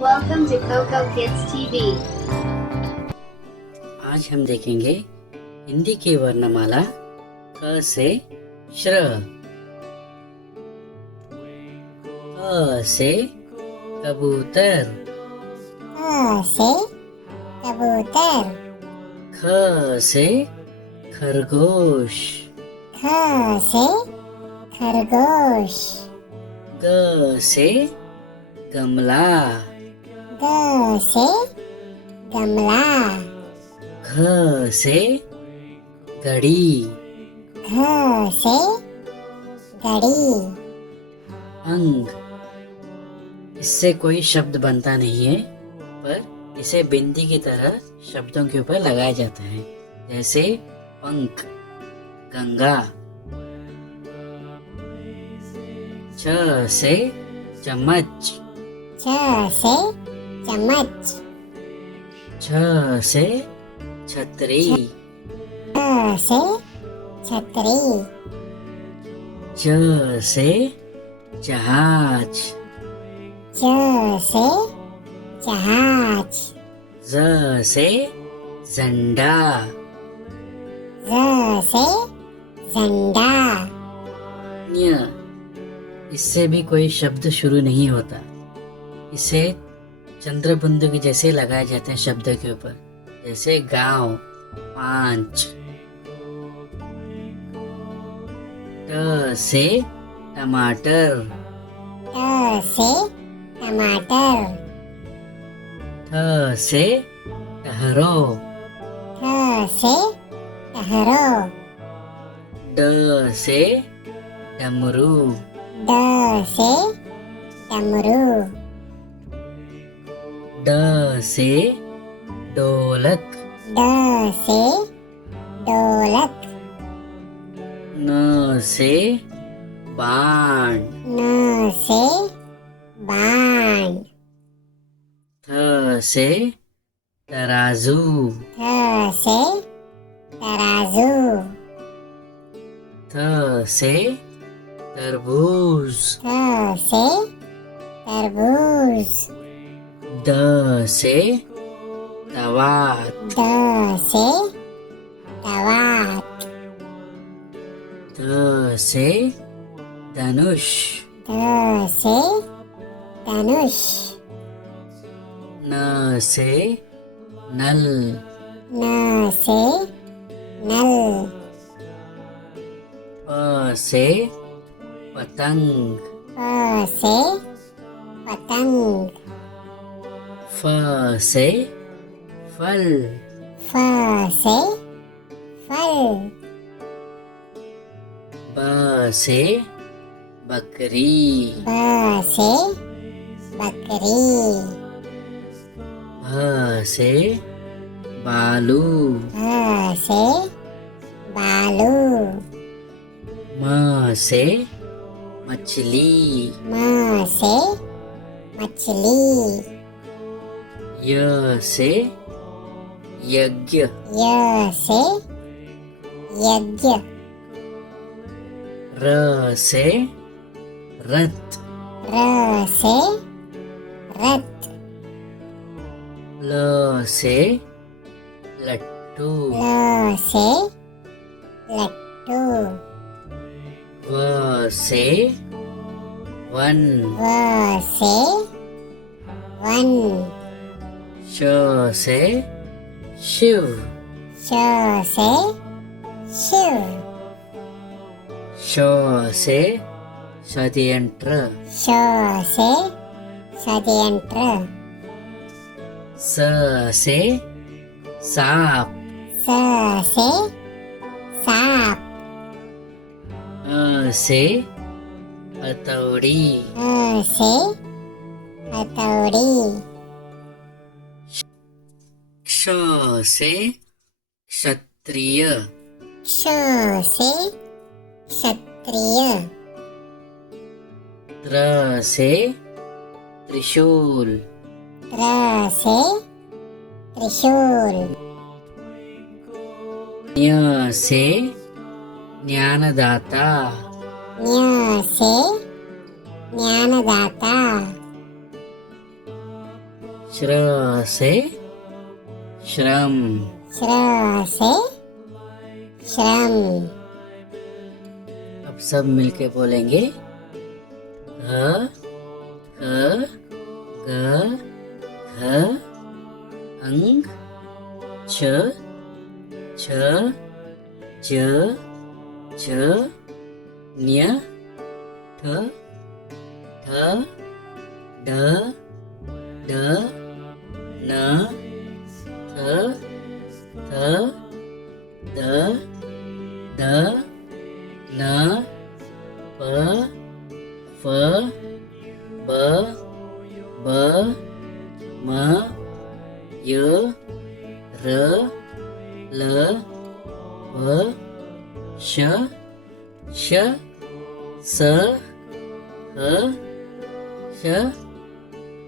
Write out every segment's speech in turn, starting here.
Welcome to Coco Kids TV. आज हम देखेंगे हिंदी की वर्णमाला क से श्र। क से कबूतर, क से कबूतर, ख से खरगोश, ख से खरगोश, ग से गमला, ग से गमला, घ से घड़ी, घ से घड़ी, अंग। इससे कोई शब्द बनता नहीं है, पर इसे बिंदी की तरह शब्दों के ऊपर लगाया जाता है, जैसे पंख, गंगा। छ से चम्मच, छ से चम्मच, छ से छतरी, छ से छतरी, ज से जहाज, ज से जहाज, ज से झंडा, ज से झंडा, न्य। इससे भी कोई शब्द शुरू नहीं होता। इसे चंद्रबिंदु के जैसे लगाए जाते हैं शब्द के ऊपर, जैसे गांव, पांच। ट से टमाटर, ट से टमाटर, ठ से ठहरो, ठ से ठहरो, ड से डमरू, ड से डमरू, ड से ढोलक, ड से ढोलक, न से बाण, न से बाण, थ से तराजू, थ से तराजू, थ से तरबूज, थ से तरबूज, द से दवात, द से दवात, ध से धनुष, ध से धनुष, न से नल, न से नल, प से पतंग, प से पतंग, फ से फल, फ से फल, ब से बकरी, ब से बकरी, भ से बालू, भ से बालू, म से मछली, म से मछली, य से यज्ञ, य से यज्ञ, र से रथ, र से रथ, ल से लट्टू, ल से लट्टू, व से वन, व से वन, श से शिव, श से शिव, श से षड्यंत्र, श से षड्यंत्र, स से सांप, स से सांप, अ से हथौड़ी, अ से हथौड़ी, क्ष से क्षत्रिय, क्ष से क्षत्रिय, त्र से त्रिशूल, त्र से त्रिशूल, न्य से ज्ञानदाता, ज्ञ से ज्ञानदाता, श्र से श्रम, श्र से श्रम, अब सब मिलके बोलेंगे ह ख ग घ अंग छ छ ज ज न्य ठ ठ ड ड न थ थ द द न प फ ब ब म य र ल व श श स ह श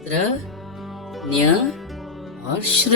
त्र न्य और श्र।